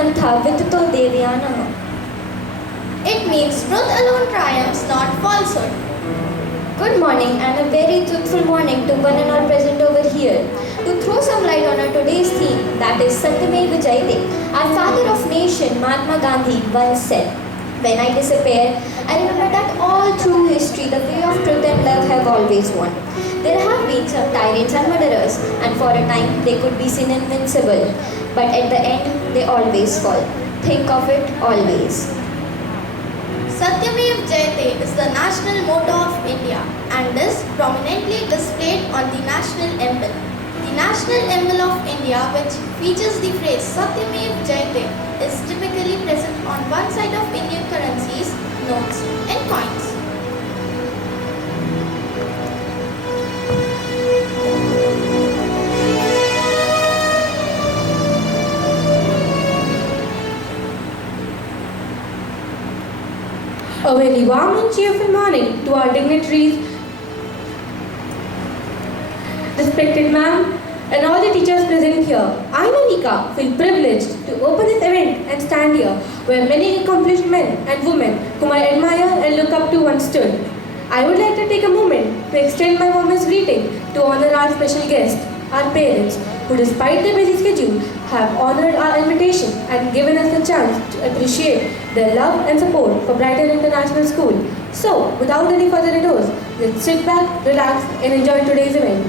Pantha Vidito Devyana. It means truth alone triumphs, not falsehood. Good morning and a very truthful morning to one and all present over here. To throw some light on our today's theme, that is Satyamev Jayate, our father of nation Mahatma Gandhi once said, "When I disappear, I remember that all through history the way of truth and love have always won. There have been some tyrants and murderers, and for a time they could be seen invincible, but at the end they always fall. Think of it always." Satyamev Jayate is the national motto of India and is prominently displayed on the national emblem. The national emblem of India, which features the phrase Satyamev Jayate, is typically present on one side of Indian currencies, notes and coins. A very warm and cheerful morning to our dignitaries, respected ma'am, and all the teachers present here. I, Monica, feel privileged to open this event and stand here where many accomplished men and women whom I admire and look up to once stood. I would like to take a moment to extend my warmest greeting to honor our special guests, our parents, who despite their busy schedule have honored our invitation and given us the chance to appreciate their love and support for Brighton International School. So, without any further ado, let's sit back, relax and enjoy today's event.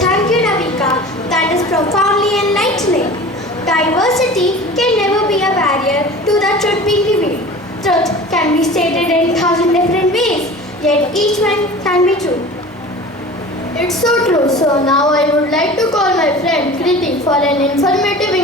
Thank you, Navika. That is profoundly enlightening. Diversity can never be a barrier to the truth being revealed. Truth can be stated in 1,000 different ways, yet each one can be true. It's so true. So now I would like to call my friend Kriti for an informative